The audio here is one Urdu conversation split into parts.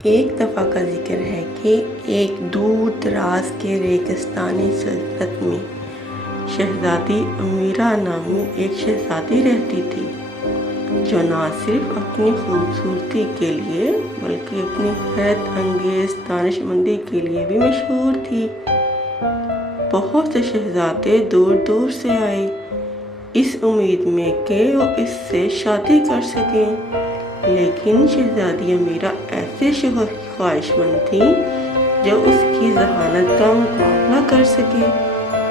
ایک دفعہ کا ذکر ہے کہ ایک دور دراز کے ریگستانی سلطنت میں شہزادی امیرہ نامی ایک شہزادی رہتی تھی جو نہ صرف اپنی خوبصورتی کے لیے بلکہ اپنی حیرت انگیز دانش مندی کے لیے بھی مشہور تھی۔ بہت سے شہزادے دور دور سے آئے اس امید میں کہ وہ اس سے شادی کر سکیں، لیکن شہزادی امیرہ ایسے شوہر کی خواہش مند تھی جو اس کی ذہانت کا مقابلہ کر سکے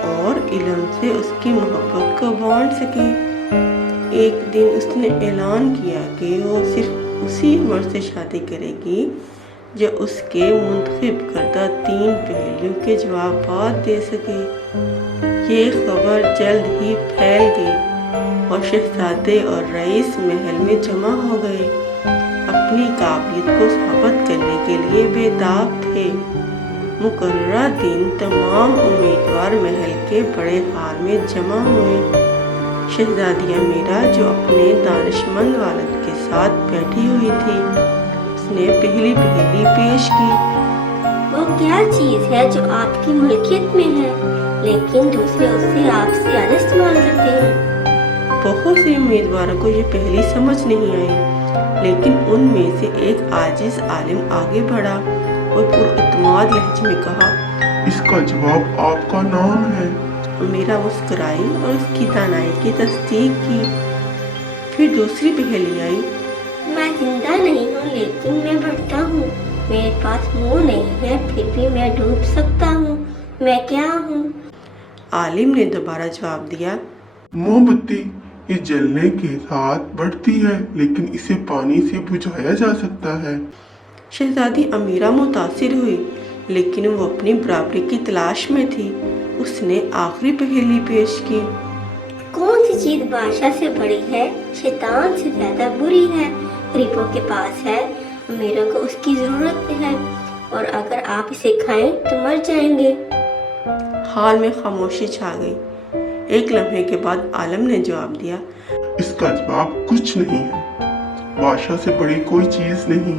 اور علم سے اس کی محبت کو بانٹ سکے۔ ایک دن اس نے اعلان کیا کہ وہ صرف اسی مرد سے شادی کرے گی جو اس کے منتخب کردہ 3 پہلوؤں کے جوابات دے سکے۔ یہ خبر جلد ہی پھیل گئی اور شہزادے اور رئیس محل میں جمع ہو گئے، اپنی قابلیت کو ثابت کرنے کے لیے بےتاب تھے۔ مقررہ دن تمام امیدوار محل کے بڑے ہال میں جمع ہوئے۔ شہزادی امیرہ جو اپنے دانش مند والد کے ساتھ بیٹھی ہوئی تھی، اس نے پہلی پہیلی پیش کی۔ وہ کیا چیز ہے جو آپ کی ملکیت میں ہے لیکن دوسرے اس سے آپ سے زیادہ استعمال کرتے ہیں؟ بہت سے امیدواروں کو یہ پہلی سمجھ نہیں آئی، لیکن ان میں سے ایک عاجز عالم آگے بڑھا اور پراعتماد لہجے میں کہا، اس کا جواب آپ کا نام ہے۔ امیرہ مسکرائی اور اس کی دانائی کی تصدیق کی۔ پھر دوسری پہیلی آئی، میں زندہ نہیں ہوں لیکن میں بڑھتا ہوں، میرے پاس منہ نہیں ہے پھر بھی میں ڈوب سکتا ہوں، میں کیا ہوں؟ عالم نے دوبارہ جواب دیا، موم بتی یہ جلنے کے ساتھ بڑھتی ہے لیکن اسے پانی سے بجھایا جا سکتا ہے۔ شہزادی امیرہ متاثر ہوئی، لیکن وہ اپنی برابری کی تلاش میں تھی۔ اس نے آخری پہیلی پیش کی، کون سی چیز بادشاہ سے بڑی ہے، شیطان سے زیادہ بری ہے، غریبوں کے پاس ہے، امیروں کو اس کی ضرورت ہے، اور اگر آپ اسے کھائیں تو مر جائیں گے۔ حال میں خاموشی چھا گئی۔ ایک لمحے کے بعد عالم نے جواب دیا، اس کا جواب کچھ نہیں ہے، بادشاہ سے بڑی کوئی چیز نہیں،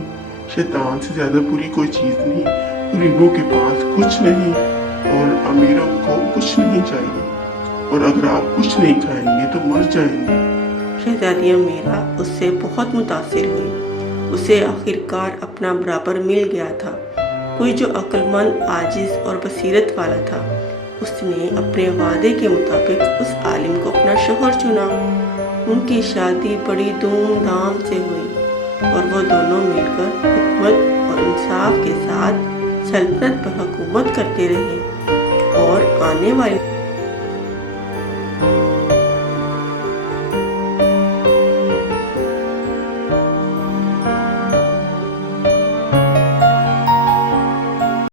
شیطان سے زیادہ بری کوئی چیز نہیں، غریبوں کے پاس کچھ نہیں اور امیروں کو کچھ نہیں چاہیے، اور اگر آپ کچھ نہیں کھائیں گے تو مر جائیں گے۔ شہزادی امیرہ اس سے بہت متاثر ہوئی۔ اسے آخرکار اپنا برابر مل گیا تھا، کوئی جو عقل مند، عاجز اور بصیرت والا تھا۔ اس نے اپنے وعدے کے مطابق اس عالم کو اپنا شوہر چنا۔ ان کی شادی بڑی دھوم دھام سے ہوئی اور وہ دونوں مل کر حکمت اور انصاف کے ساتھ سلطنت پر حکومت کرتے رہے اور آنے والی